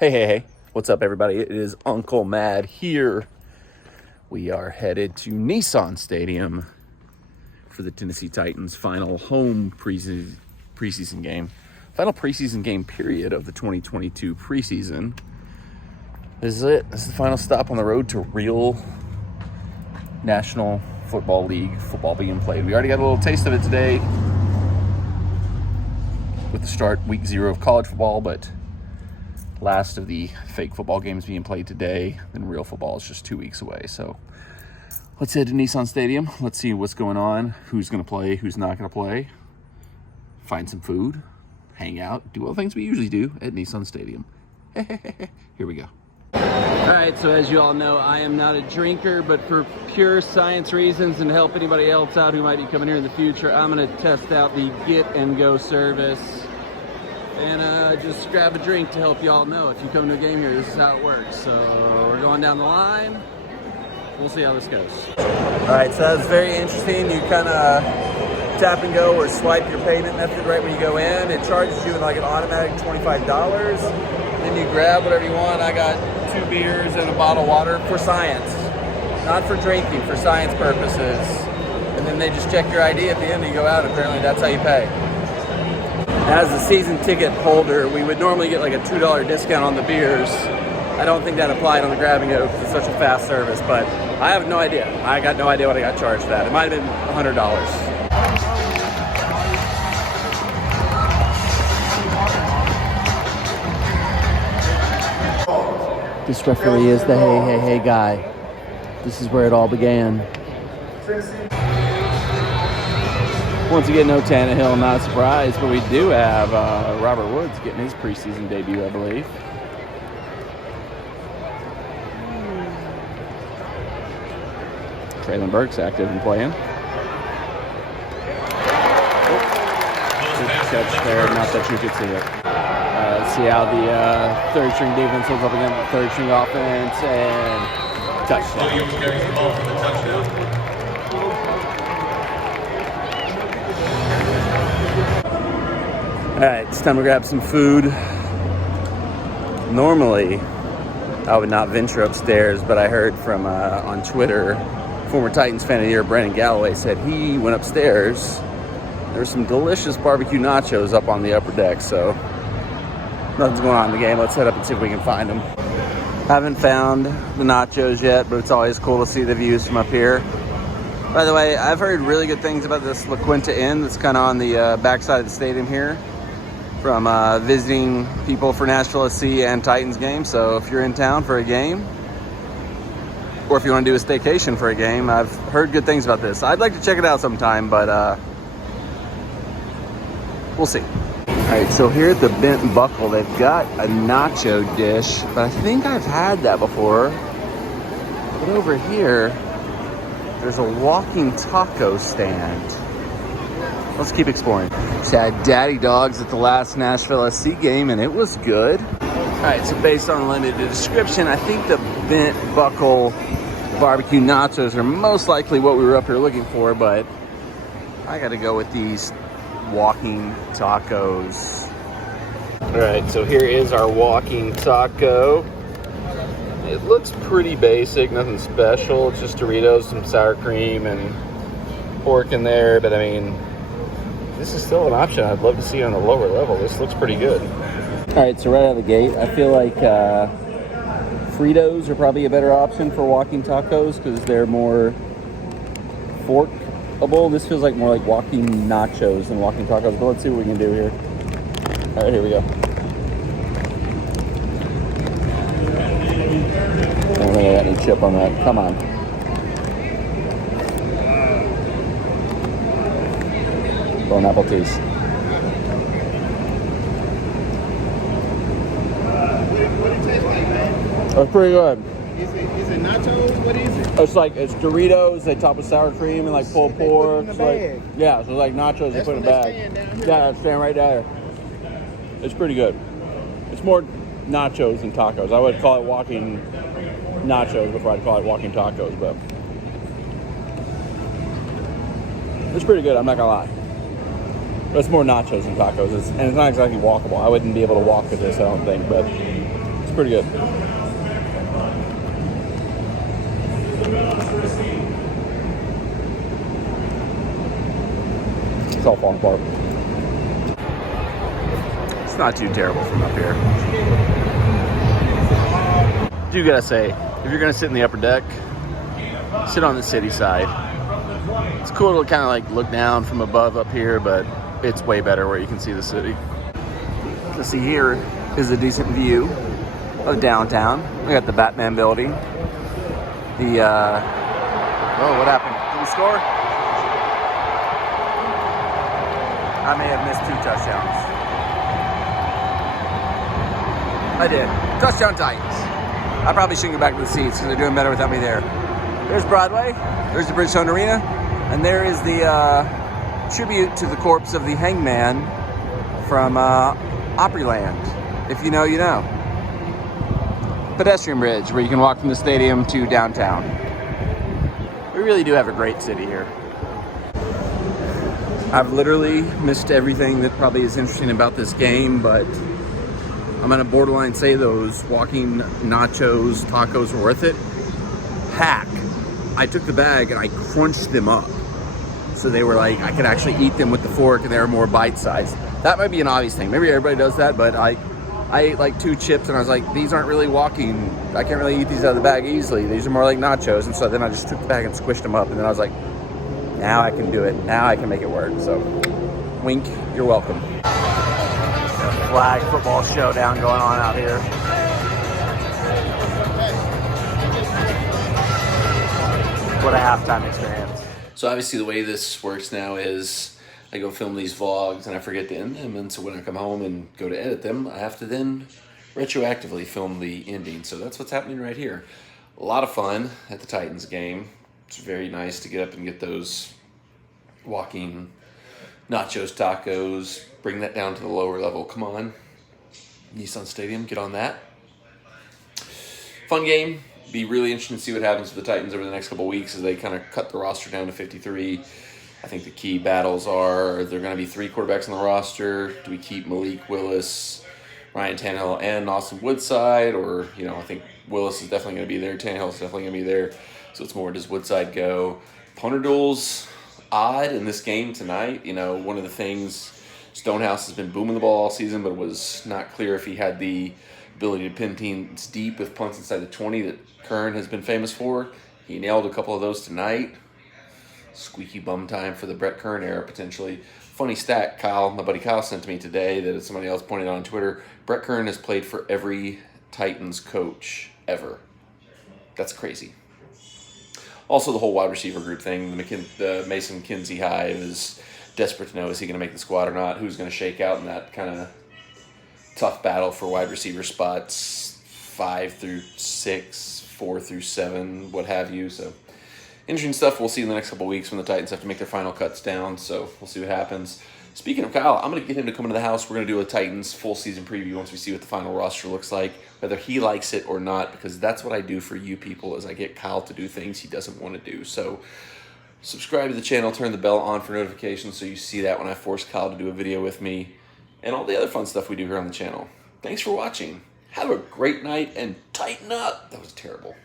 Hey. What's up, everybody? It is Uncle Mad here. We are headed to Nissan Stadium for the Tennessee Titans' final home preseason game. Final preseason game period of the 2022 preseason. This is it. This is the final stop on the road to real National Football League football being played. We already got a little taste of it today with the start week 0 of college football, but last of the fake football games being played today, and real football is just 2 weeks away. So let's head to Nissan Stadium. Let's see what's going on, who's going to play, who's not going to play, find some food, hang out, do all the things we usually do at Nissan Stadium. Here we go. All right, so as you all know, I am not a drinker, but for pure science reasons and to help anybody else out who might be coming here in the future, I'm going to test out the Get and Go service and just grab a drink to help y'all know. If you come to a game here, this is how it works. So we're going down the line. We'll see how this goes. All right, so that's very interesting. You kind of tap and go or swipe your payment method right when you go in. It charges you like an automatic $25. Then you grab whatever you want. I got 2 beers and a bottle of water for science, not for drinking, for science purposes. And then they just check your ID at the end and you go out. Apparently that's how you pay. As a season ticket holder, we would normally get like a $2 discount on the beers. I don't think that applied on the grab and go because it's such a fast service, but I have no idea. I got no idea what I got charged for that. It might have been $100. This referee is the hey guy. This is where it all began. Once again, no Tannehill, not surprised, but we do have Robert Woods getting his preseason debut, I believe. Traylon Burks active and playing. Good catch there, not that you could see it. Let's see how the third string defense holds up against the third string offense, and touchdown. All right, it's time to grab some food. Normally, I would not venture upstairs, but I heard from on Twitter, former Titans fan of the year, Brandon Galloway, said he went upstairs. There's some delicious barbecue nachos up on the upper deck, so nothing's going on in the game. Let's head up and see if we can find them. Haven't found the nachos yet, but it's always cool to see the views from up here. By the way, I've heard really good things about this La Quinta Inn that's kind of on the backside of the stadium here from visiting people for Nashville SC and Titans games. So if you're in town for a game, or if you want to do a staycation for a game, I've heard good things about this. I'd like to check it out sometime, but we'll see. All right, so here at the Bent Buckle, they've got a nacho dish, but I think I've had that before. But over here, there's a walking taco stand. Let's keep exploring. Just had Daddy Dogs at the last Nashville SC game, and it was good. All right, so based on the limited description, I think the Bent Buckle barbecue nachos are most likely what we were up here looking for, but I got to go with these walking tacos. All right, so here is our walking taco. It looks pretty basic, nothing special. It's just Doritos, some sour cream, and pork in there. But I mean, this is still an option I'd love to see on a lower level. This looks pretty good. All right, so right out of the gate, I feel like Fritos are probably a better option for walking tacos because they're more forkable. This feels like more like walking nachos than walking tacos. But let's see what we can do here. All right, here we go. I don't think I got any chip on that. Come on. Going apple teas. What it taste like, man? That's pretty good. Is it nachos? What is it? It's Doritos. They top with sour cream and like pulled pork. So like nachos they put in a bag. Yeah, it's staying right there. It's pretty good. It's more nachos than tacos. I would call it walking nachos before I'd call it walking tacos, but it's pretty good. I'm not gonna lie. It's more nachos than tacos, and it's not exactly walkable. I wouldn't be able to walk with this, I don't think, but it's pretty good. It's all falling apart. It's not too terrible from up here. Do gotta say, if you're gonna sit in the upper deck, sit on the city side. It's cool to kind of like look down from above up here, but it's way better where you can see the city. So see, here is a decent view of downtown. We got the Batman building. The oh, what happened? Did we score? I may have missed 2 touchdowns. I did. Touchdown Titans. I probably shouldn't go back to the seats because they're doing better without me there. There's Broadway. There's the Bridgestone Arena. And there is the tribute to the corpse of the hangman from Opryland. If you know, you know. Pedestrian bridge where you can walk from the stadium to downtown. We really do have a great city here. I've literally missed everything that probably is interesting about this game, but I'm gonna borderline say those walking nachos, tacos were worth it. Hack. I took the bag and I crunched them up. So they were like, I could actually eat them with the fork and they were more bite-sized. That might be an obvious thing. Maybe everybody does that, but I ate like 2 chips and I was like, these aren't really walking. I can't really eat these out of the bag easily. These are more like nachos. And so then I just took the bag and squished them up. And then I was like, now I can do it. Now I can make it work. So wink, you're welcome. Flag football showdown going on out here. What a halftime experience. So obviously the way this works now is I go film these vlogs and I forget to end them, and so when I come home and go to edit them, I have to then retroactively film the ending. So that's what's happening right here. A lot of fun at the Titans game. It's very nice to get up and get those walking nachos, tacos, bring that down to the lower level. Come on, Nissan Stadium, get on that. Fun game. Be really interesting to see what happens with the Titans over the next couple of weeks as they kind of cut the roster down to 53. I think the key battles are there going to be 3 quarterbacks on the roster. Do we keep Malik Willis, Ryan Tannehill, and Austin Woodside? Or, you know, I think Willis is definitely going to be there. Tannehill is definitely going to be there. So it's more, does Woodside go? Punter duels, odd in this game tonight. You know, one of the things, Stonehouse has been booming the ball all season, but it was not clear if he had the ability to pin teams deep with punts inside the 20 that Kern has been famous for. He nailed a couple of those tonight. Squeaky bum time for the Brett Kern era, potentially. Funny stat, my buddy Kyle sent to me today that somebody else pointed out on Twitter. Brett Kern has played for every Titans coach ever. That's crazy. Also, the whole wide receiver group thing, the Mason Kinsey hive is desperate to know, is he going to make the squad or not? Who's going to shake out in that kind of tough battle for wide receiver spots 5 through 6, 4 through 7, what have you. So interesting stuff we'll see in the next couple of weeks when the Titans have to make their final cuts down. So we'll see what happens. Speaking of Kyle, I'm going to get him to come into the house. We're going to do a Titans full season preview once we see what the final roster looks like, whether he likes it or not, because that's what I do for you people is I get Kyle to do things he doesn't want to do. So subscribe to the channel, turn the bell on for notifications so you see that when I force Kyle to do a video with me, and all the other fun stuff we do here on the channel. Thanks for watching. Have a great night and tighten up. That was terrible.